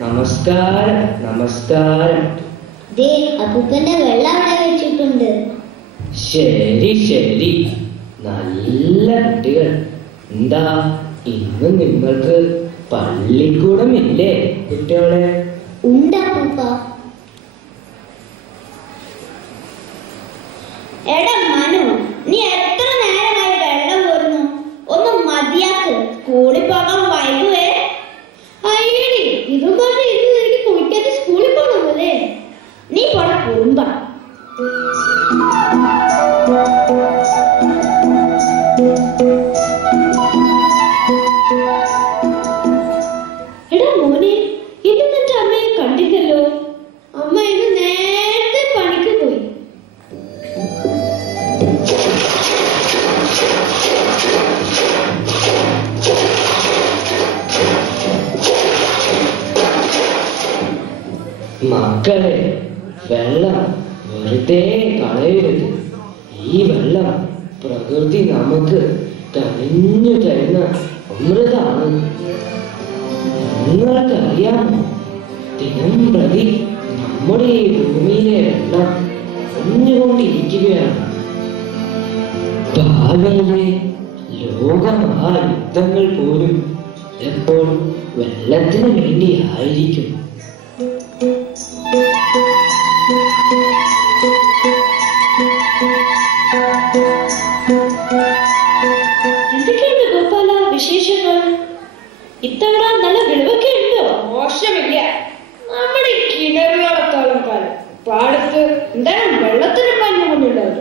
നമസ്കാരം. നമസ്കാരം. അപ്പൂപ്പന്റെ വെള്ളം അവിടെ വെച്ചിട്ടുണ്ട്. ശരി ശരി, നല്ല കുട്ടികൾ. എന്താ ഇന്ന് നിങ്ങൾക്ക് പള്ളിക്കൂടമില്ലേ കുട്ടികളെ? ഉണ്ട് അപ്പൂപ്പ. എടാ മനു, നീ എത്ര നേരമായി വെള്ളം കോരുന്നു? ഒന്ന് മതിയാക്ക്, സ്കൂളിൽ പോകാൻ വൈകുവേ. അയ്യടി, ഇതുപോലെ ഇന്ന് എനിക്ക് കുളിക്കാതെ സ്കൂളിൽ പോകണമല്ലേ? നീ പോടാ കുറുമ്പ. എടാ മോനെ, ഇന്ന് നിന്റെ അമ്മയെ കണ്ടില്ലല്ലോ. അമ്മ ഇന്ന് നേരത്തെ പണിക്ക് പോയി. മക്കളെ, വെള്ളം വെറുതെ കളയരുത്. ഈ വെള്ളം പ്രകൃതി നമുക്ക് കനിഞ്ഞു തരുന്ന അമൃതാണ്. നിങ്ങൾക്കറിയാമോ, ദിനം പ്രതി നമ്മുടെ ഈ ഭൂമിയിലെ വെള്ളം കുറഞ്ഞുകൊണ്ടിരിക്കുകയാണ്. ഭാവിയിലെ ലോകമഹായുദ്ധങ്ങൾ പോലും ചിലപ്പോൾ വെള്ളത്തിന് വേണ്ടിയായിരിക്കും. എന്തൊക്കെയുണ്ട് ഗോപാല വിശേഷങ്ങൾ? ഇത്തവണ നല്ല വിളവൊക്കെ ഉണ്ടോ? മോശമില്ല. നമ്മുടെ കിണറുകളത്തോളം കാലം പാടത്ത് എന്തായാലും വെള്ളത്തിന് പഞ്ഞുകൊണ്ടുണ്ടാവില്ല.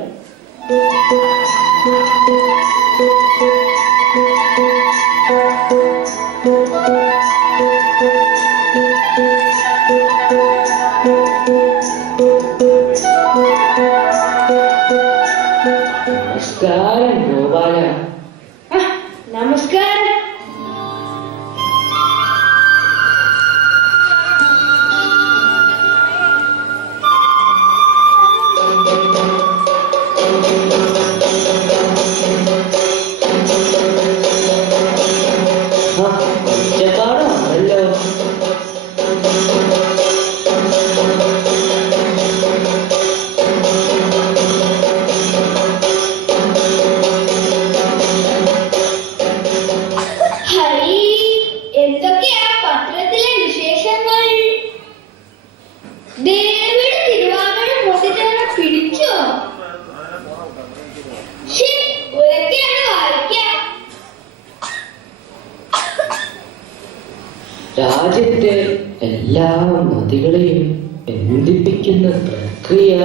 നമസ്കാരം ഗോപാല. നമസ്കാരം. ഒറ്റപ്പാടാണല്ലോ. എന്തൊക്കെയാ പത്രത്തിലെ വിശേഷങ്ങൾ? ദേവിയുടെ തിരുവാതിര പൊട്ടിച്ചവരെ പിടിച്ചോ? രാജ്യത്തെ എല്ലാ നദികളെയും ബന്ധിപ്പിക്കുന്ന പ്രക്രിയ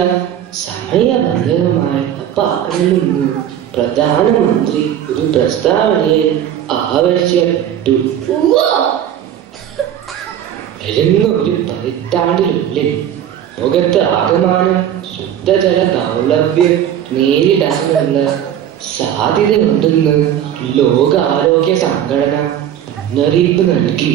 സമയബന്ധിതമായി പാടുന്നു. പ്രധാനമന്ത്രി ഒരു പ്രസ്താവനയിൽ ആവശ്യപ്പെട്ടു. വരുന്ന ഒരു പതിറ്റാണ്ടിനുള്ളിൽ ലോകത്ത് ആകമാനം ശുദ്ധജല ദൗർലഭ്യം നേരിടാനുള്ള സാധ്യതയുണ്ടെന്ന് ലോകാരോഗ്യ സംഘടന മുന്നറിയിപ്പ് നൽകി.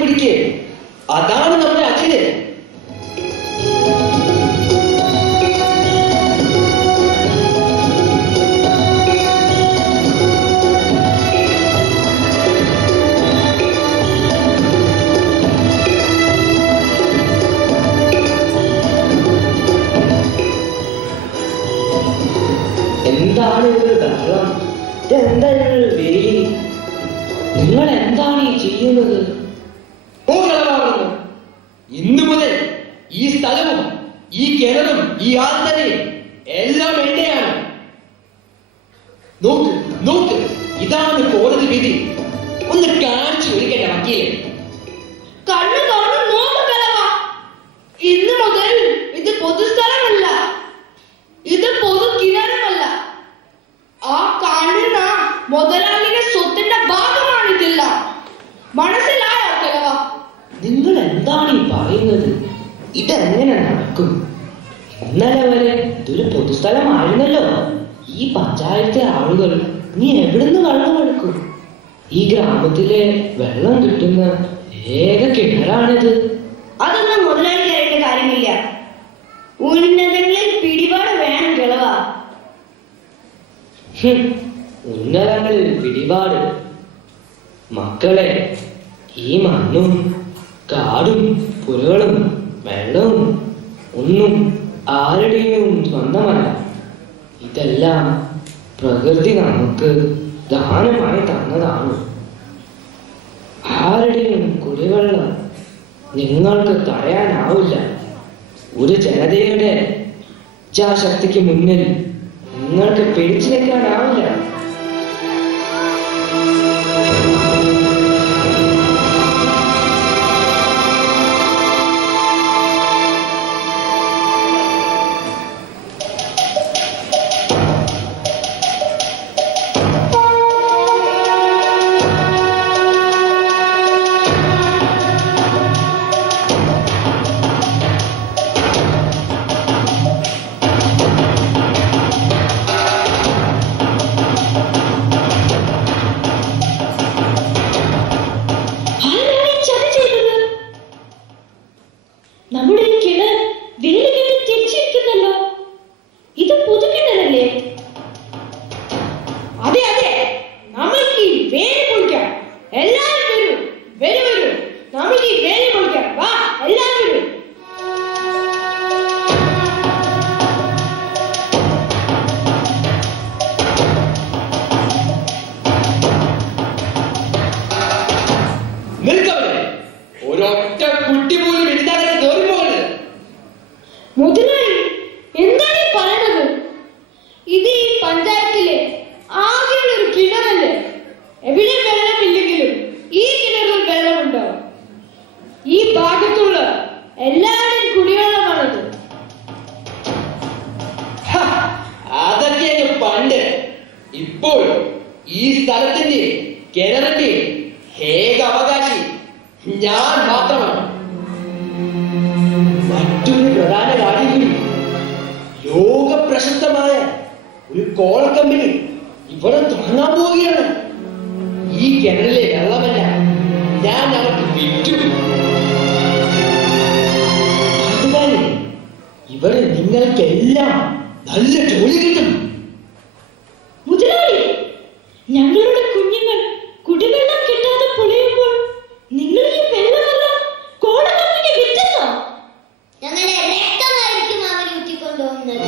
പിടിക്ക്. അതാണ് നമ്മുടെ അച്ഛന്. എന്താണ് ഒരു ബഹളം? എന്താണ് ഒരു വേലി? നിങ്ങൾ എന്താണ് ഈ ചെയ്യുന്നത്? ഇന്നു മുതൽ ഈ സ്ഥലവും ഈ കിണറും ഈ ആന്തരയും എല്ലാം എന്റെയാണ്. നോക്ക് നോക്ക്, ഇതാണ് കോടതി വിധി. ഒന്ന് കാണിച്ചു കൊടുക്കട്ടെ വക്കീലെ. കണ്ണു തുറന്ന് നോക്ക് കിളവാ. ഇന്ന് മുതൽ ഇത് പൊതുസ്ഥലമല്ല, ഇത് പൊതു കിണറുമല്ല. ആ കാണുന്ന മുതലാളിയുടെ സ്വത്തിന്റെ ഭാഗമാണിതില്ല. മനസ്സിലായോ കിളവാ? നിങ്ങൾ എന്താണ് ഈ പറയുന്നത്? ഇതെങ്ങനെ നടക്കും? ഇന്നലെ വരെ ഇതൊരു പൊതുസ്ഥലമായിരുന്നല്ലോ. ഈ പഞ്ചായത്തെ ആളുകൾ നീ എവിടുന്ന് വെള്ളമെടുക്കും? ഈ ഗ്രാമത്തിലെ വെള്ളം കിട്ടുന്ന ഏക കിണറാണിത്. അതൊന്നും മുതലാളി അറിയേണ്ട കാര്യമില്ല. ഉന്നതങ്ങളിൽ പിടിപാട് വേണം കിളവാ. ഉന്നതങ്ങളിൽ പിടിപാട്? മക്കളെ, ഈ മണ്ണും കാടും പുഴകളും വെള്ളവും ഒന്നും ആരുടെയും സ്വന്തമല്ല. ഇതെല്ലാം പ്രകൃതി നമുക്ക് ദാനമായി തന്നതാണ്. ആരുടെയും കുടിവെള്ളം നിങ്ങൾക്ക് തടയാനാവില്ല. ഒരു ജനതയുടെ ഇച്ഛാശക്തിക്ക് മുന്നിൽ നിങ്ങൾക്ക് പിടിച്ചു നിൽക്കാനാവില്ല. നമ്മുടെ ഈ കിണർ വേലി കെട്ടി തിരിച്ചിരിക്കുന്നല്ലോ. ഇത് പുതുക്കിണറല്ലേ? അതെ അതെ, നമ്മൾക്ക് ഈ വേലി പൊളിക്കാം. എല്ലാവരും വരൂ, വരൂ വരൂ, നമുക്ക് ഈ വേലി പൊളിക്കാം. വാ, എല്ലാവരും വരൂ. ഒരൊറ്റ കുട്ടി പോലും എഴുതാതെ കയറിപ്പോകരുത്. മുതലാളി, എന്താണ് ഈ പറയണത്? ഇത് ഈ പഞ്ചായത്തിലെ ആകെയുള്ള ഒരു കിണറല്ലേ? എവിടെ വെള്ളമില്ലെങ്കിലും ഈ കിണറിൽ വെള്ളമുണ്ടാവും. ഈ ഭാഗത്തുള്ള എല്ലാവരുടെയും കുടിവെള്ളമാണത്. അതൊക്കെ പണ്ട്. ഇപ്പോൾ ഈ സ്ഥലത്തിന്റെ കിണറിന്റെ ഏക അവകാശി ഞാൻ മാത്രമാണ്. മറ്റൊരു പ്രധാന കാര്യം കൂടി, ലോക പ്രശസ്തമായ ഒരു കോൾ കമ്പനി ഇവിടെ തുടങ്ങാൻ പോവുകയാണ്. ഈ കിണറിലെ വെള്ളമല്ല ഞാൻ അവർക്ക് വിറ്റു. അതുകാര്യം ഇവിടെ നിങ്ങൾക്കെല്ലാം നല്ല ജോലി കിട്ടും. മുതലാളി, ഞങ്ങളുടെ കുഞ്ഞുങ്ങൾ കുടിവെള്ളം കിട്ടാതെ പൊളിയുമ്പോൾ നിങ്ങൾ ഈ വെള്ളമെല്ലാം കോടതിക്ക് വിറ്റുന്നോ? ഞങ്ങളുടെ രക്തമായിരിക്കും അവർ ഊറ്റിക്കൊണ്ടുപോകുന്നത്.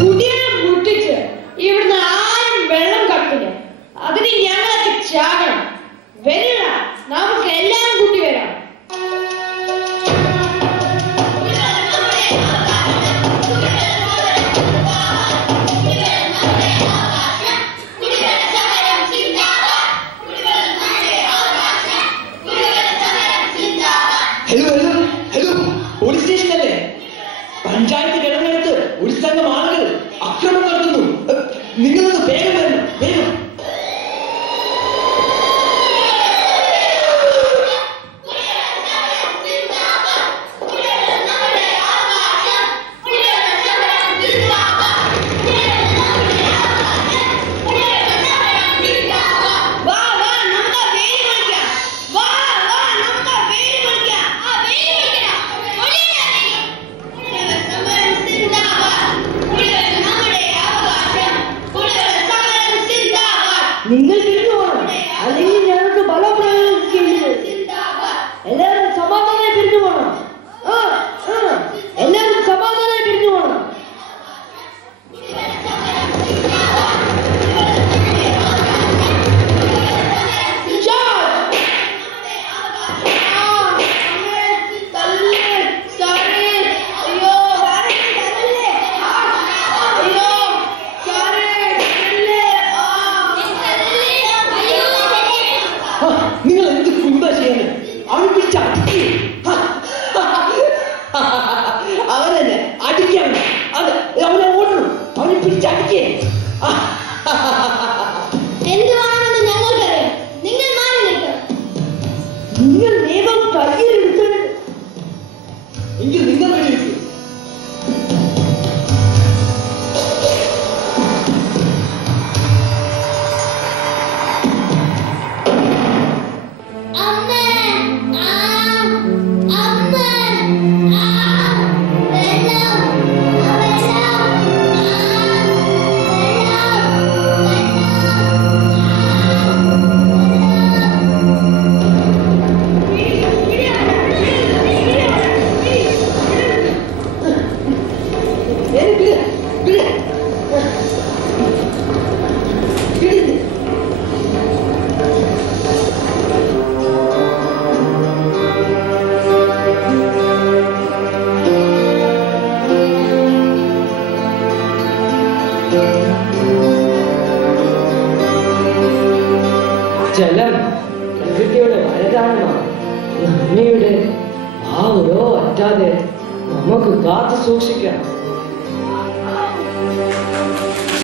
കുടിവെള്ളം മുട്ടിച്ച് ഇവിടുന്ന് ആരും വെള്ളം കട്ടില്ല. അതിന് ഞങ്ങൾക്ക് ചാകണം. വരില്ല, നമുക്ക് എല്ലാം കൂട്ടി വരാം. ഹലോ ഹലോ ഹലോ, പോലീസ് സ്റ്റേഷനല്ലേ? പഞ്ചായത്ത് കിണറിനടുത്ത് ഒരു സംഘം ആളുകൾ അക്രമം നടത്തുന്നു. നിങ്ങളൊന്ന് വേഗം വരണം, വേഗം. പിരിഞ്ഞു പോകണം, അല്ലെങ്കിൽ ഞങ്ങൾക്ക് ബലപ്രയോഗം ചെയ്യരുത്. എല്ലാവരും സമാധാനമായി പിരിഞ്ഞു പോകണം. എല്ലാവരും സമാധാനമായി പിരിഞ്ഞു പോകണം. നിങ്ങൾ എന്ത് കുന്താ ചെയ്യുന്നത്? അവൻ പിടിച്ച് അടിക്കേ. അവനെ അടിക്കാൻ അത് അവനെ ഓടണം. അവനെ പിടിച്ച് അടിക്കേ. എന്തുവാണെന്ന് ഞങ്ങൾക്കറിയാം. നിങ്ങൾ മാറി നിൽക്കണം. നിങ്ങൾ നിയമം കയ്യിലെടുത്തത് എങ്കിൽ നിങ്ങൾ വെടിവെക്കും. ജലം പ്രകൃതിയുടെ വരദാനമാണ്. നന്ദിയുടെ ആ ഓരോ അറ്റാതെ നമുക്ക് കാത്തു സൂക്ഷിക്കാം.